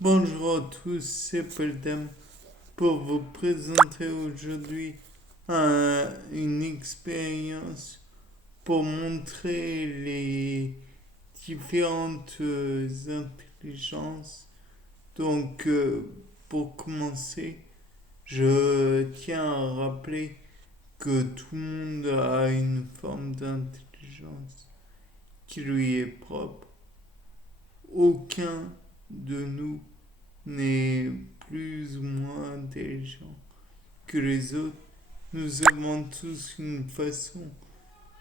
Bonjour à tous, c'est Peldam pour vous présenter aujourd'hui une expérience pour montrer les différentes intelligences. Donc, pour commencer, je tiens à rappeler que tout le monde a une forme d'intelligence qui lui est propre. Aucun de nous n'est plus ou moins intelligent que les autres. Nous avons tous une façon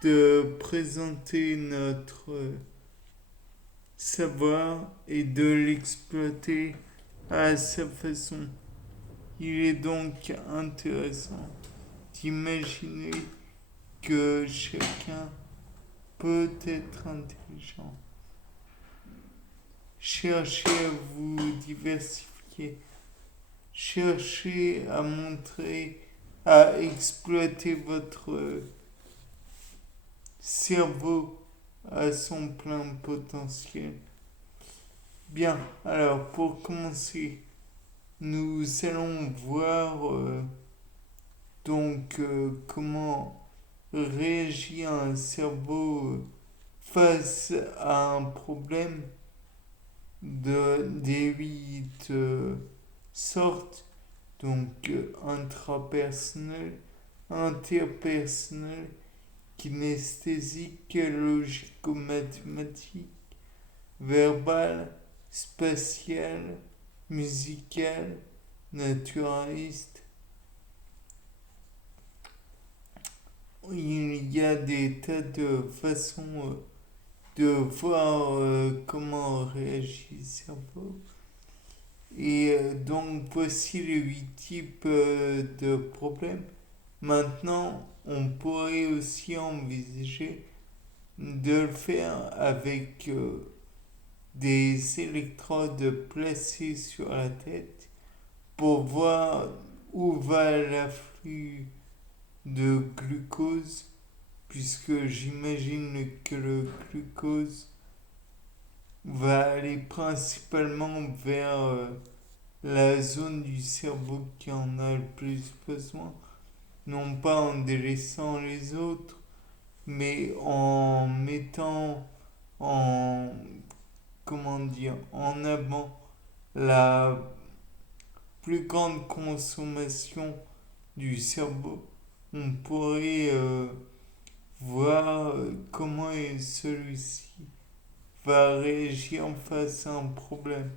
de présenter notre savoir et de l'exploiter à sa façon. Il est donc intéressant d'imaginer que chacun peut être intelligent. Cherchez à vous diversifier. Cherchez à montrer, à exploiter votre cerveau à son plein potentiel. Bien, alors pour commencer, nous allons voir comment réagit un cerveau face à un problème des huit sortes, donc intrapersonnel, interpersonnel, kinesthésique, logico-mathématique, verbal, spatial, musical, naturaliste. Il y a des tas de façons de voir comment réagit le cerveau. Et donc voici les huit types de problèmes. Maintenant, on pourrait aussi envisager de le faire avec des électrodes placées sur la tête pour voir où va l'afflux de glucose, puisque j'imagine que le glucose va aller principalement vers la zone du cerveau qui en a le plus besoin, non pas en délaissant les autres, mais en mettant en en avant la plus grande consommation du cerveau. On pourrait voir comment celui-ci va réagir face à un problème.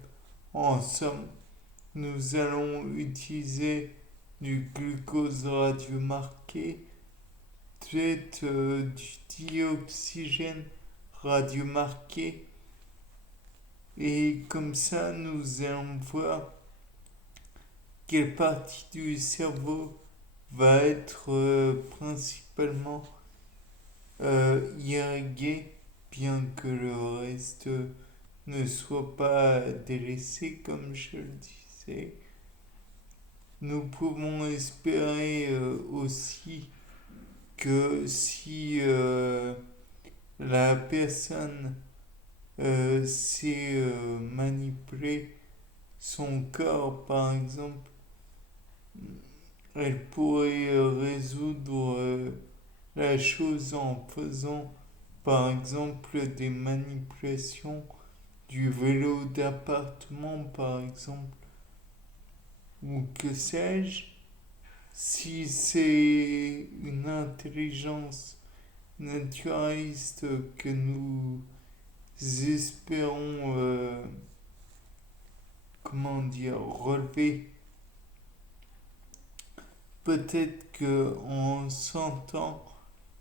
En somme, nous allons utiliser du glucose radiomarqué, peut-être du dioxygène radiomarqué, et comme ça nous allons voir quelle partie du cerveau va être principalement irriguée, bien que le reste ne soit pas délaissé comme je le disais. Nous pouvons espérer aussi que si la personne sait manipuler son corps, par exemple, elle pourrait résoudre la chose en faisant, par exemple, des manipulations du vélo d'appartement, par exemple, ou que sais-je. Si c'est une intelligence naturaliste que nous espérons, relever, peut-être que en sentant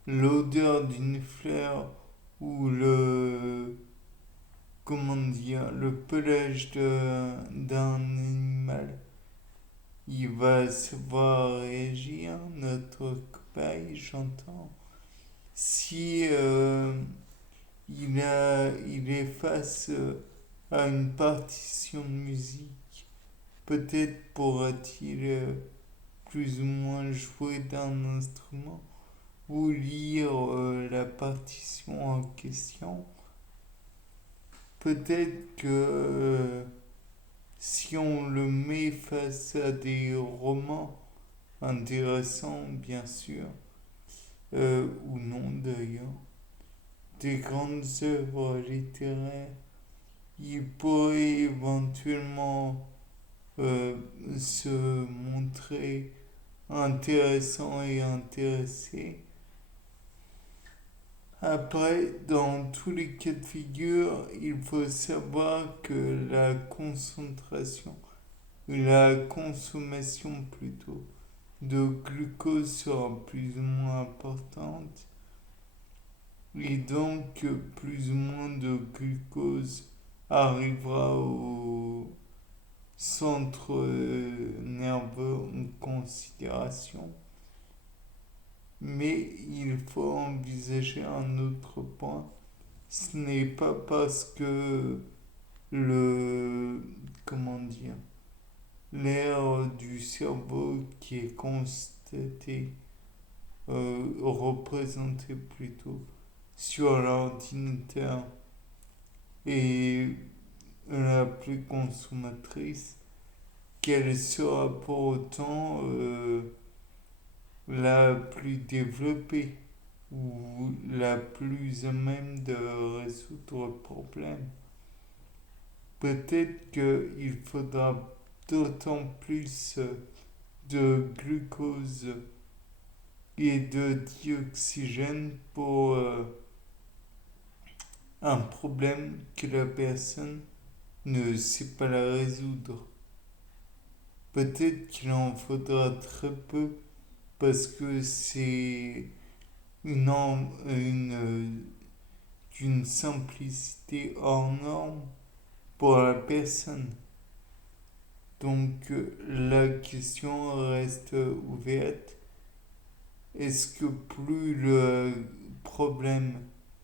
l'odeur d'une fleur ou le pelage d'un animal, il va savoir réagir, notre cobaye, j'entends. Si il est face à une partition de musique, peut-être pourra-t-il plus ou moins jouer d'un instrument ou lire la partition en question. Peut-être que si on le met face à des romans intéressants, bien sûr, ou non d'ailleurs, des grandes œuvres littéraires, il pourrait éventuellement euh, se montrer intéressant et intéressé. Après, dans tous les cas de figure, il faut savoir que la concentration, la consommation plutôt, de glucose sera plus ou moins importante et donc plus ou moins de glucose arrivera au centre nerveux en considération. Mais il faut envisager un autre point. Ce n'est pas parce que le, comment dire, l'aire du cerveau qui est constaté, représenté plutôt sur l'ordinateur est la plus consommatrice, qu'elle sera pour autant la plus développée ou la plus à même de résoudre le problème. Peut-être qu'il faudra d'autant plus de glucose et de dioxygène pour un problème que la personne ne sait pas la résoudre. Peut-être qu'il en faudra très peu parce que c'est d'une simplicité hors norme pour la personne. Donc la question reste ouverte. Est-ce que plus le problème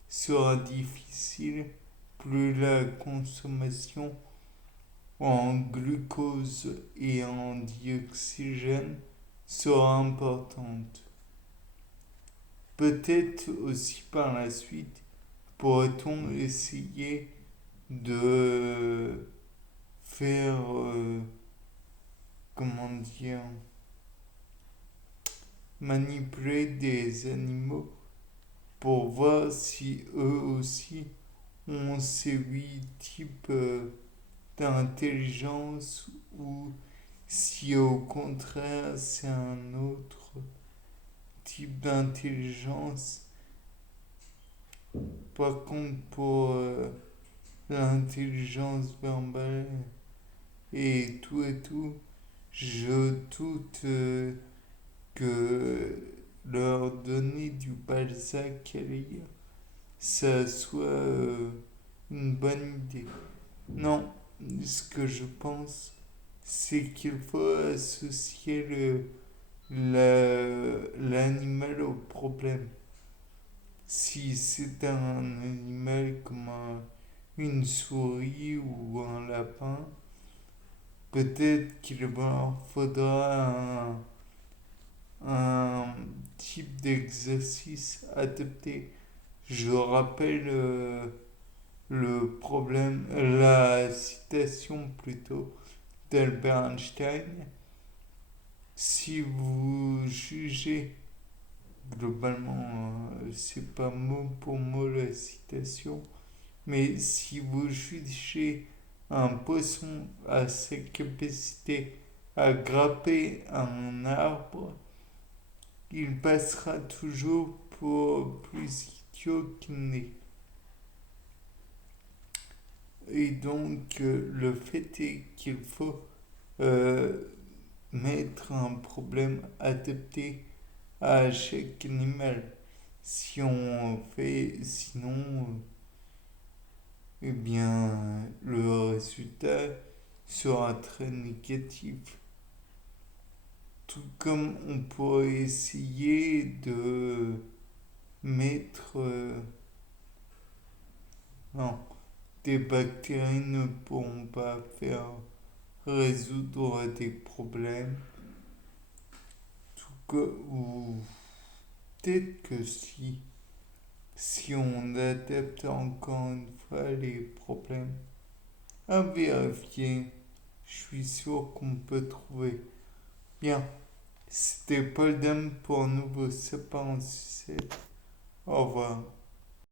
sera difficile, plus la consommation en glucose et en dioxygène sera importante? Peut-être aussi par la suite pourrait-on essayer de faire, comment dire, manipuler des animaux pour voir si eux aussi ont ces 8 types d'intelligence ou si au contraire c'est un autre type d'intelligence. Par contre, pour l'intelligence verbale et tout, je doute que leur donner du Balzac à lire, ça soit une bonne idée. Non, ce que je pense, c'est qu'il faut associer l'animal au problème. Si c'est un animal comme une souris ou un lapin, peut-être qu'il leur faudra un type d'exercice adapté. Je rappelle le problème, la citation plutôt d'Albert Einstein. Si vous jugez, globalement, c'est pas mot pour mot la citation, mais si vous jugez un poisson à sa capacité à grimper à un arbre, il passera toujours pour plus idiot qu'il n'est. Et donc, le fait est qu'il faut euh, mettre un problème adapté à chaque animal. Si on fait, sinon, eh bien, le résultat sera très négatif. Tout comme on pourrait essayer de mettre... non, des bactéries ne pourront pas faire résoudre des problèmes. Tout que, ou peut-être que si on adapte encore une fois les problèmes, à vérifier. je suis sûr qu'on peut trouver. Bien, c'était Paul Dame pour un nouveau sapin en sucette. Au revoir.